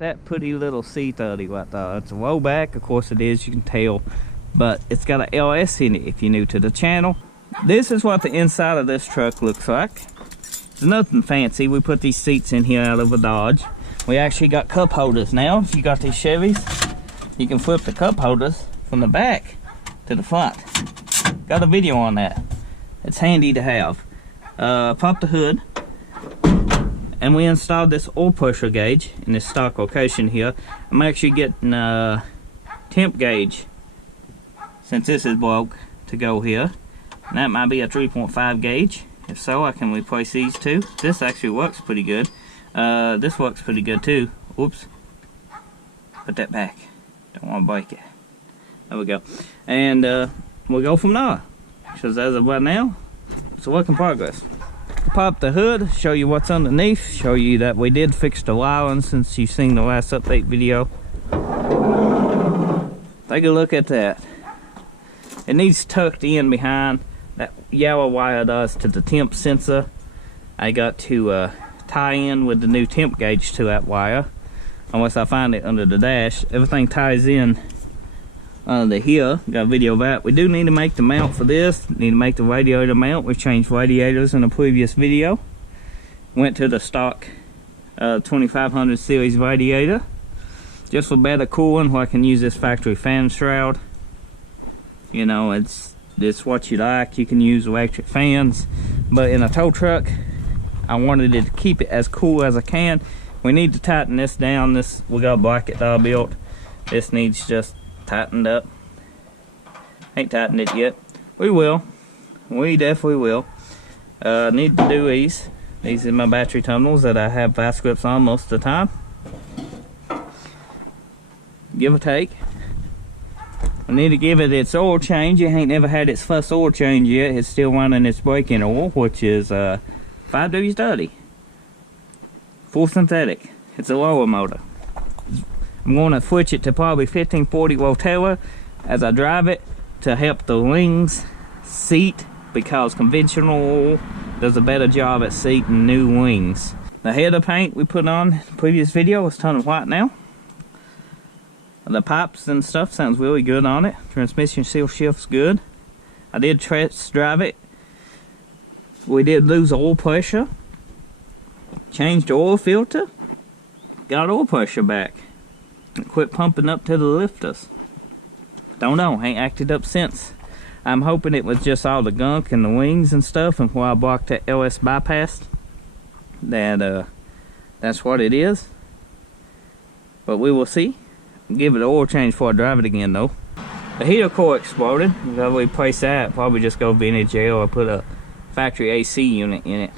That pretty little C30 right there. It's a rollback, of course it is, you can tell, but it's got an LS in it if you're new to the channel. This is what the inside of this truck looks like. It's nothing fancy. We put these seats in here out of a Dodge. We actually got cup holders now. If you got these Chevys, you can flip the cup holders from the back to the front. Got a video on that. It's handy to have. Pop the hood, and we installed this oil pressure gauge in this stock location here. I'm actually getting a temp gauge, since this is broke, to go here. And that might be a 3.5 gauge. If so, I can replace these two. This actually works pretty good. This works pretty good too. Oops. Put that back. Don't want to break it. There we go. And we'll go from there. Because as of right now, it's a work in progress. Pop the hood, show you what's underneath, show you that we did fix the wiring since you've seen the last update video. Take a look at that. It needs tucked in behind. That yellow wire does to the temp sensor. I got to tie in with the new temp gauge to that wire. Unless I find it under the dash. Everything ties in under here. Got a video of that. We do need to make the mount for this. Need to make the radiator mount. We've changed radiators in a previous video. Went to the stock 2500 series radiator. Just for better cooling, where I can use this factory fan shroud. You know, it's what you like. You can use electric fans, but in a tow truck, I wanted it to keep it as cool as I can. We need to tighten this down. We got a bracket that I built. This needs just tightened up. Ain't tightened it yet. We will. We definitely will. Need to do these. These are my battery terminals that I have vice grips on most of the time. Give or take. I need to give it its oil change. It ain't never had its first oil change yet. It's still running its braking oil, which is 5W30. Full synthetic. It's a lower motor. I'm going to switch it to probably 1540 Rotella as I drive it to help the wings seat, because conventional oil does a better job at seating new wings. The header paint we put on in the previous video is turning white now. The pipes and stuff sounds really good on it. Transmission seal shift's good. I did test drive it. We did lose oil pressure. Changed the oil filter. Got oil pressure back. And quit pumping up to the lifters. Don't know, ain't acted up since. I'm hoping it was just all the gunk and the wings and stuff, and where I blocked that LS bypass. That's what it is. But we will see. Give it an oil change before I drive it again though. The heater core exploded. We gotta replace that. Probably just go vintage or put a factory AC unit in it.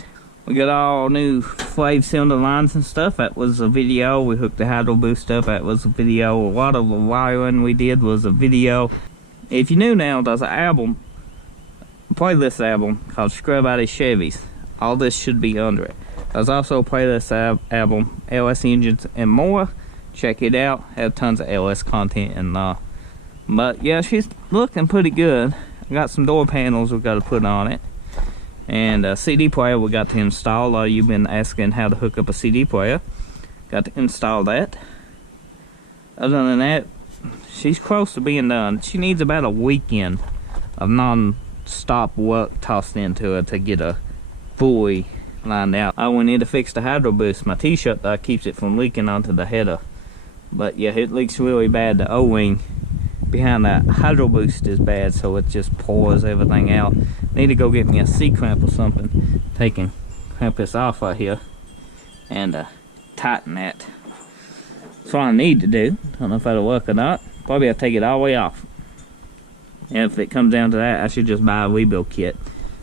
We got all new flave cylinder lines and stuff. That was a video. We hooked the hydro boost up. That was a video. A lot of the wiring we did was a video. If you're new now, there's an album, a playlist album called Scrub Out His Chevys. All this should be under it. There's also a playlist album, LS Engines and More. Check it out. Have tons of LS content and but yeah, she's looking pretty good. I got some door panels we got to put on it, and a CD player we got to install. A lot of you've been asking how to hook up a CD player. Got to install that. Other than that, she's close to being done. She needs about a weekend of non-stop work tossed into her to get her fully lined out. I will need to fix the hydro boost. My t-shirt that keeps it from leaking onto the header. But yeah, it leaks really bad. The O-wing behind that hydro boost is bad, so it just pours everything out. Need to go get me a C-clamp or something. Clamp this off right here and tighten that. That's what I need to do. Don't know if that'll work or not. Probably have to take it all the way off. And if it comes down to that, I should just buy a rebuild kit.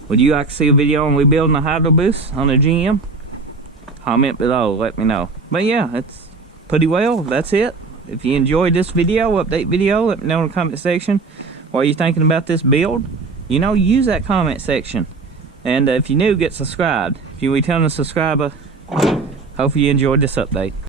Would you like to see a video on rebuilding a hydro boost on a GM? Comment below, let me know. But yeah, it's pretty well. That's it. If you enjoyed this video, update video, let me know in the comment section what you're thinking about this build. You know, use that comment section. And if you're new, get subscribed. If you're a returning subscriber, hopefully you enjoyed this update.